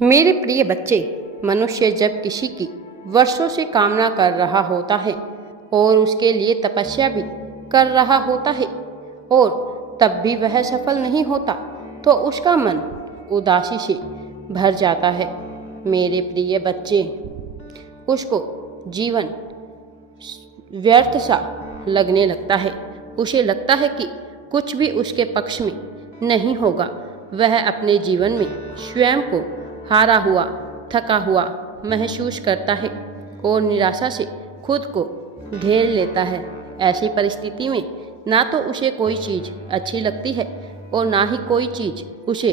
मेरे प्रिय बच्चे, मनुष्य जब किसी की वर्षों से कामना कर रहा होता है और उसके लिए तपस्या भी कर रहा होता है और तब भी वह सफल नहीं होता तो उसका मन उदासी से भर जाता है। मेरे प्रिय बच्चे, उसको जीवन व्यर्थ सा लगने लगता है। उसे लगता है कि कुछ भी उसके पक्ष में नहीं होगा। वह अपने जीवन में स्वयं को हारा हुआ, थका हुआ महसूस करता है और निराशा से खुद को घेर लेता है। ऐसी परिस्थिति में ना तो उसे कोई चीज़ अच्छी लगती है और ना ही कोई चीज़ उसे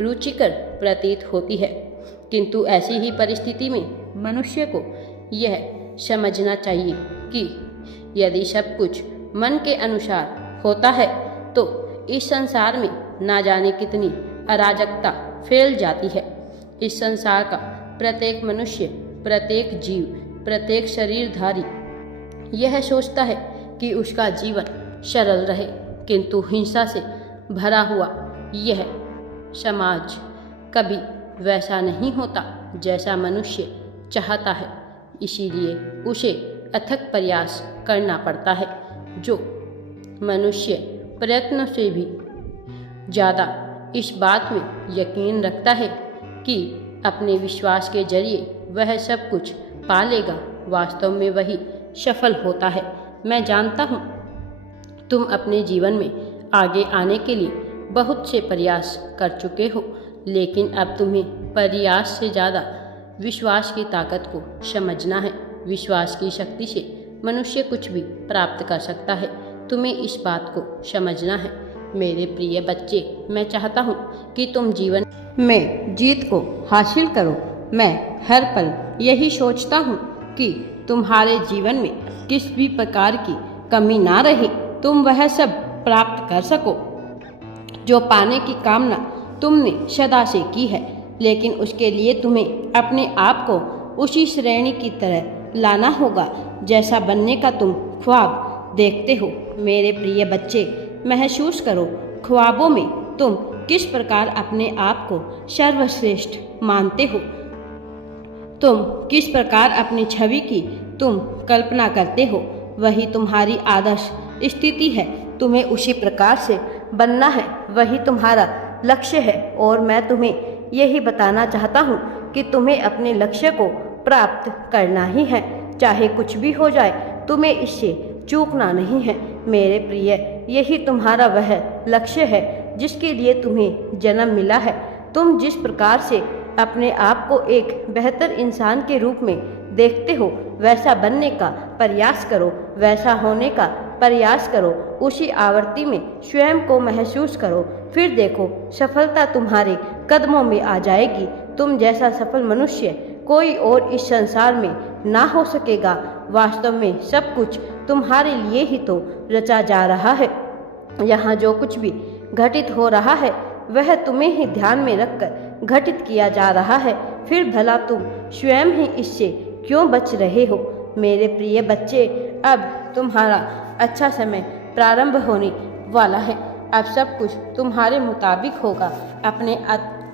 रुचिकर प्रतीत होती है। किंतु ऐसी ही परिस्थिति में मनुष्य को यह समझना चाहिए कि यदि सब कुछ मन के अनुसार होता है तो इस संसार में ना जाने कितनी अराजकता फैल जाती है। इस संसार का प्रत्येक मनुष्य, प्रत्येक जीव, प्रत्येक शरीरधारी यह सोचता है कि उसका जीवन सरल रहे, किंतु हिंसा से भरा हुआ यह समाज कभी वैसा नहीं होता जैसा मनुष्य चाहता है। इसीलिए उसे अथक प्रयास करना पड़ता है। जो मनुष्य प्रयत्न से भी ज़्यादा इस बात में यकीन रखता है कि अपने विश्वास के जरिए वह सब कुछ पा लेगा, वास्तव में वही सफल होता है। मैं जानता हूँ तुम अपने जीवन में आगे आने के लिए बहुत से प्रयास कर चुके हो, लेकिन अब तुम्हें प्रयास से ज़्यादा विश्वास की ताकत को समझना है। विश्वास की शक्ति से मनुष्य कुछ भी प्राप्त कर सकता है। तुम्हें इस बात को समझना है। मेरे प्रिय बच्चे, मैं चाहता हूँ कि तुम जीवन में जीत को हासिल करो। मैं हर पल यही सोचता हूँ कि तुम्हारे जीवन में किस भी प्रकार की कमी ना रहे, तुम वह सब प्राप्त कर सको जो पाने की कामना तुमने सदा से की है। लेकिन उसके लिए तुम्हें अपने आप को उसी श्रेणी की तरह लाना होगा जैसा बनने का तुम ख्वाब देखते हो। मेरे प्रिय बच्चे, महसूस करो ख्वाबों में तुम किस प्रकार अपने आप को सर्वश्रेष्ठ मानते हो। तुम किस प्रकार अपनी छवि की तुम कल्पना करते हो, वही तुम्हारी आदर्श स्थिति है। तुम्हें उसी प्रकार से बनना है, वही तुम्हारा लक्ष्य है। और मैं तुम्हें यही बताना चाहता हूँ कि तुम्हें अपने लक्ष्य को प्राप्त करना ही है, चाहे कुछ भी हो जाए। तुम्हें इससे चूकना नहीं है। मेरे प्रिय, यही तुम्हारा वह लक्ष्य है जिसके लिए तुम्हें जन्म मिला है। तुम जिस प्रकार से अपने आप को एक बेहतर इंसान के रूप में देखते हो, वैसा बनने का प्रयास करो, वैसा होने का प्रयास करो। उसी आवृत्ति में स्वयं को महसूस करो, फिर देखो सफलता तुम्हारे कदमों में आ जाएगी। तुम जैसा सफल मनुष्य कोई और इस संसार में ना हो सकेगा। वास्तव में सब कुछ तुम्हारे लिए ही तो रचा जा रहा है। यहाँ जो कुछ भी घटित हो रहा है वह तुम्हें ही ध्यान में रखकर घटित किया जा रहा है। फिर भला तुम स्वयं ही इससे क्यों बच रहे हो। मेरे प्रिय बच्चे, अब तुम्हारा अच्छा समय प्रारंभ होने वाला है। अब सब कुछ तुम्हारे मुताबिक होगा। अपने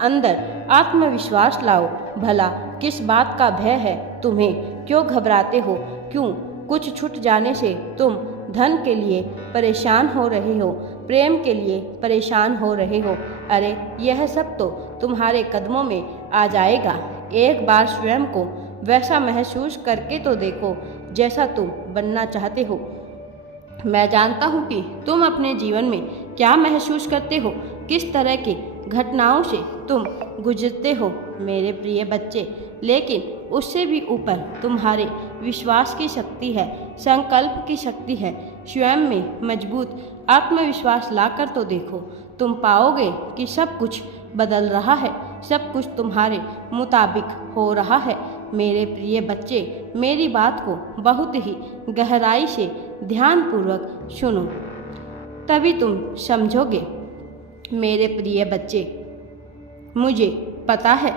अंदर आत्मविश्वास लाओ। भला किस बात का भय है तुम्हें? क्यों घबराते हो? क्यों कुछ छूट जाने से तुम धन के लिए परेशान हो रहे हो, प्रेम के लिए परेशान हो रहे हो? अरे यह सब तो तुम्हारे कदमों में आ जाएगा। एक बार स्वयं को वैसा महसूस करके तो देखो जैसा तुम बनना चाहते हो। मैं जानता हूँ कि तुम अपने जीवन में क्या महसूस करते हो, किस तरह की घटनाओं से तुम गुजरते हो मेरे प्रिय बच्चे। लेकिन उससे भी ऊपर तुम्हारे विश्वास की शक्ति है, संकल्प की शक्ति है। स्वयं में मजबूत आत्मविश्वास लाकर तो देखो, तुम पाओगे कि सब कुछ बदल रहा है, सब कुछ तुम्हारे मुताबिक हो रहा है। मेरे प्रिय बच्चे, मेरी बात को बहुत ही गहराई से ध्यानपूर्वक सुनो, तभी तुम समझोगे। मेरे प्रिय बच्चे, मुझे पता है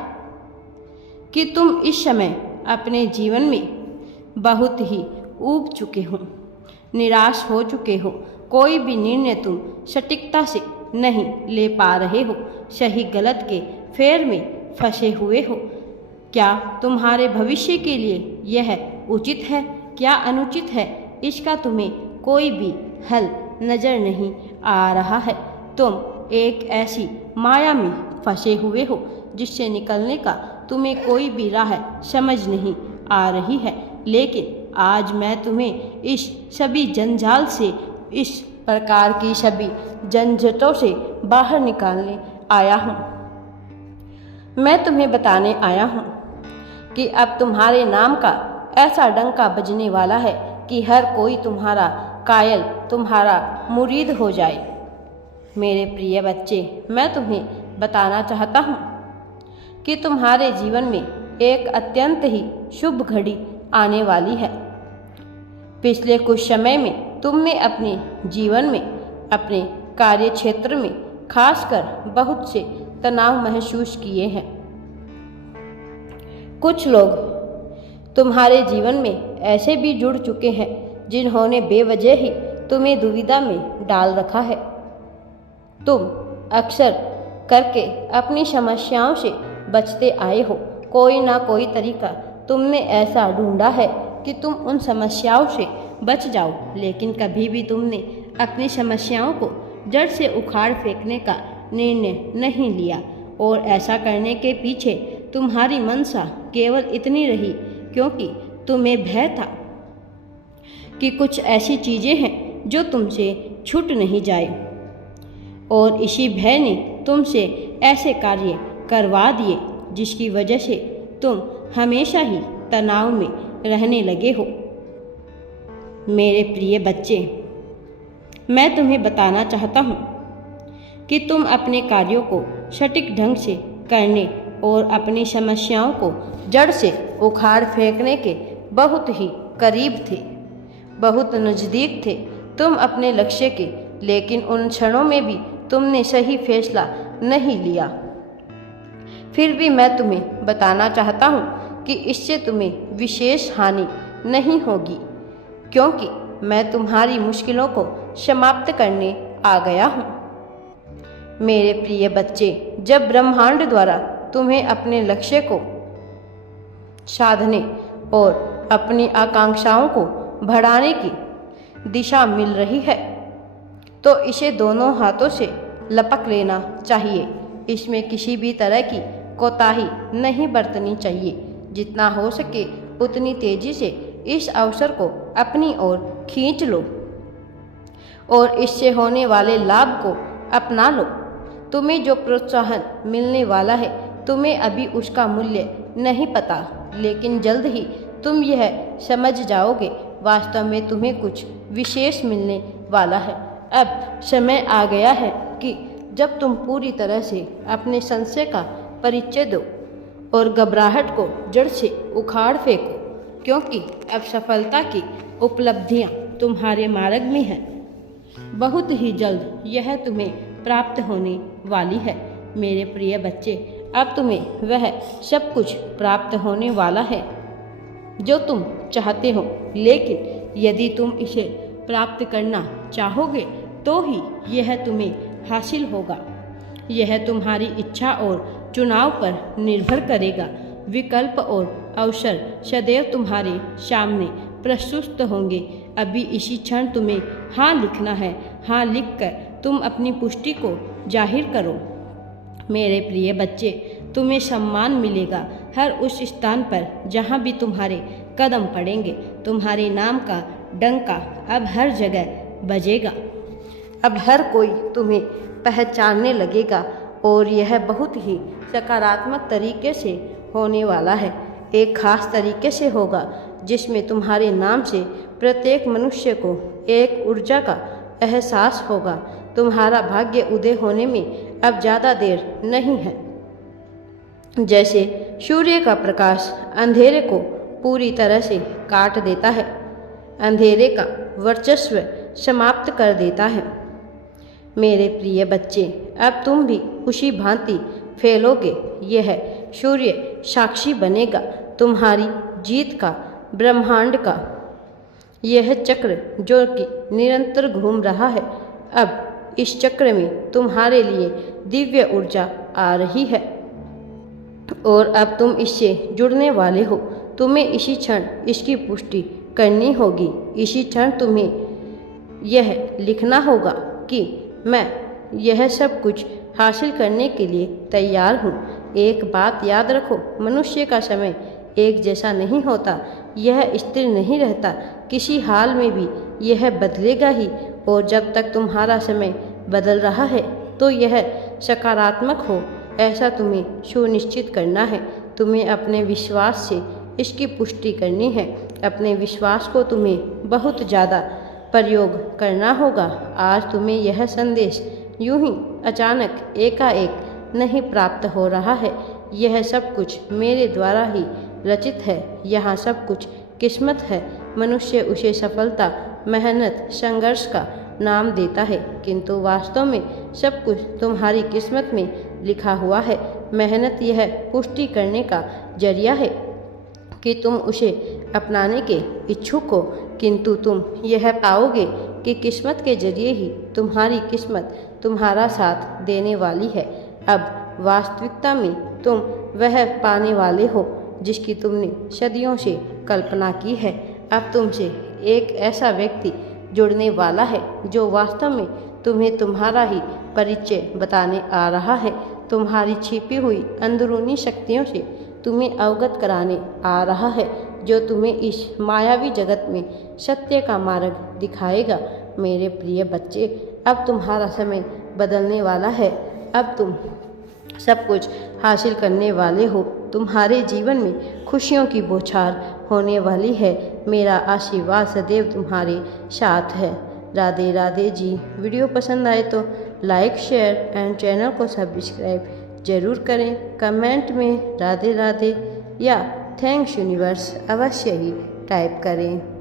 कि तुम इस समय अपने जीवन में बहुत ही ऊब चुके हो, निराश हो चुके हो। कोई भी निर्णय तुम सटीकता से नहीं ले पा रहे हो। सही गलत के फेर में फंसे हुए हो। क्या तुम्हारे भविष्य के लिए यह उचित है, क्या अनुचित है, इसका तुम्हें कोई भी हल नजर नहीं आ रहा है। तुम एक ऐसी माया में फंसे हुए हो जिससे निकलने का तुम्हें कोई भी राह समझ नहीं आ रही है। लेकिन आज मैं तुम्हें इस सभी जंजाल से, इस प्रकार की सभी झंझटों से बाहर निकालने आया हूँ। मैं तुम्हें बताने आया हूँ कि अब तुम्हारे नाम का ऐसा डंका बजने वाला है कि हर कोई तुम्हारा कायल, तुम्हारा मुरीद हो जाए। मेरे प्रिय बच्चे, मैं तुम्हें बताना चाहता हूँ कि तुम्हारे जीवन में एक अत्यंत ही शुभ घड़ी आने वाली है। पिछले कुछ समय में तुमने अपने जीवन में, अपने कार्य क्षेत्र में खासकर बहुत से तनाव महसूस किए हैं। कुछ लोग तुम्हारे जीवन में ऐसे भी जुड़ चुके हैं जिन्होंने बेवजह ही तुम्हें दुविधा में डाल रखा है। तुम अक्सर करके अपनी समस्याओं से बचते आए हो। कोई ना कोई तरीका तुमने ऐसा ढूंढा है कि तुम उन समस्याओं से बच जाओ, लेकिन कभी भी तुमने अपनी समस्याओं को जड़ से उखाड़ फेंकने का निर्णय नहीं लिया। और ऐसा करने के पीछे तुम्हारी मंशा केवल इतनी रही क्योंकि तुम्हें भय था कि कुछ ऐसी चीज़ें हैं जो तुमसे छूट नहीं जाए, और इसी भय ने तुमसे ऐसे कार्य करवा दिए जिसकी वजह से तुम हमेशा ही तनाव में रहने लगे हो। मेरे प्रिय बच्चे, मैं तुम्हें बताना चाहता हूँ कि तुम अपने कार्यों को सटीक ढंग से करने और अपनी समस्याओं को जड़ से उखाड़ फेंकने के बहुत ही करीब थे, बहुत नज़दीक थे तुम अपने लक्ष्य के। लेकिन उन क्षणों में भी तुमने सही फैसला नहीं लिया। फिर भी मैं तुम्हें बताना चाहता हूँ कि इससे तुम्हें विशेष हानि नहीं होगी, क्योंकि मैं तुम्हारी मुश्किलों को समाप्त करने आ गया हूँ। मेरे प्रिय बच्चे, जब ब्रह्मांड द्वारा तुम्हें अपने लक्ष्य को साधने और अपनी आकांक्षाओं को बढ़ाने की दिशा मिल रही है तो इसे दोनों हाथों से लपक लेना चाहिए। इसमें किसी भी तरह की कोताही नहीं बरतनी चाहिए। जितना हो सके उतनी तेजी से इस अवसर को अपनी ओर खींच लो और इससे होने वाले लाभ को अपना लो। तुम्हें जो प्रोत्साहन मिलने वाला है, तुम्हें अभी उसका मूल्य नहीं पता, लेकिन जल्द ही तुम यह समझ जाओगे वास्तव में तुम्हें कुछ विशेष मिलने वाला है। अब समय आ गया है कि जब तुम पूरी तरह से अपने संशय का परिचय दो और घबराहट को जड़ से उखाड़ फेंको, क्योंकि अब सफलता की उपलब्धियां तुम्हारे मार्ग में हैं। बहुत ही जल्द यह तुम्हें प्राप्त होने वाली है। मेरे प्रिय बच्चे, अब तुम्हें वह सब कुछ प्राप्त होने वाला है जो तुम चाहते हो, लेकिन यदि तुम इसे प्राप्त करना चाहोगे तो ही यह तुम्हें हासिल होगा। यह तुम्हारी इच्छा और चुनाव पर निर्भर करेगा। विकल्प और अवसर सदैव तुम्हारे सामने प्रस्तुत होंगे। अभी इसी क्षण तुम्हें हाँ लिखना है। हाँ लिखकर तुम अपनी पुष्टि को जाहिर करो। मेरे प्रिय बच्चे, तुम्हें सम्मान मिलेगा हर उस स्थान पर जहाँ भी तुम्हारे कदम पड़ेंगे। तुम्हारे नाम का डंका अब हर जगह बजेगा। अब हर कोई तुम्हें पहचानने लगेगा और यह बहुत ही सकारात्मक तरीके से होने वाला है। एक खास तरीके से होगा जिसमें तुम्हारे नाम से प्रत्येक मनुष्य को एक ऊर्जा का एहसास होगा। तुम्हारा भाग्य उदय होने में अब ज़्यादा देर नहीं है। जैसे सूर्य का प्रकाश अंधेरे को पूरी तरह से काट देता है, अंधेरे का वर्चस्व समाप्त कर देता है। मेरे प्रिय बच्चे, अब तुम भी उसी भांति फैलोगे। यह सूर्य साक्षी बनेगा तुम्हारी जीत का, ब्रह्मांड का। यह चक्र जो कि निरंतर घूम रहा है, अब इस चक्र में तुम्हारे लिए दिव्य ऊर्जा आ रही है। और अब तुम इससे जुड़ने वाले हो। तुम्हें इसी क्षण इसकी पुष्टि करनी होगी। इसी क्षण तुम्हें यह लिखना होगा कि मैं यह सब कुछ हासिल करने के लिए तैयार हूँ। एक बात याद रखो, मनुष्य का समय एक जैसा नहीं होता। यह स्थिर नहीं रहता। किसी हाल में भी यह बदलेगा ही। और जब तक तुम्हारा समय बदल रहा है तो यह सकारात्मक हो, ऐसा तुम्हें सुनिश्चित करना है। तुम्हें अपने विश्वास से इसकी पुष्टि करनी है। अपने विश्वास को तुम्हें बहुत ज़्यादा प्रयोग करना होगा। आज तुम्हें यह संदेश यूं ही अचानक एकाएक नहीं प्राप्त हो रहा है। यह सब कुछ मेरे द्वारा ही रचित है। यहाँ सब कुछ किस्मत है। मनुष्य उसे सफलता, मेहनत, संघर्ष का नाम देता है, किंतु वास्तव में सब कुछ तुम्हारी किस्मत में लिखा हुआ है। मेहनत यह पुष्टि करने का जरिया है कि तुम उसे अपनाने के इच्छुक हो, किंतु तुम यह पाओगे कि किस्मत के जरिए ही तुम्हारी किस्मत तुम्हारा साथ देने वाली है। अब वास्तविकता में तुम वह पाने वाले हो जिसकी तुमने सदियों से कल्पना की है। अब तुमसे एक ऐसा व्यक्ति जुड़ने वाला है जो वास्तव में तुम्हें तुम्हारा ही परिचय बताने आ रहा है। तुम्हारी छिपी हुई अंदरूनी शक्तियों से तुम्हें अवगत कराने आ रहा है, जो तुम्हें इस मायावी जगत में सत्य का मार्ग दिखाएगा। मेरे प्रिय बच्चे, अब तुम्हारा समय बदलने वाला है। अब तुम सब कुछ हासिल करने वाले हो। तुम्हारे जीवन में खुशियों की बौछार होने वाली है। मेरा आशीर्वाद सदैव तुम्हारे साथ है। राधे राधे जी। वीडियो पसंद आए तो लाइक, शेयर एंड चैनल को सब्सक्राइब जरूर करें। कमेंट में राधे राधे या थैंक्स यूनिवर्स अवश्य ही टाइप करें।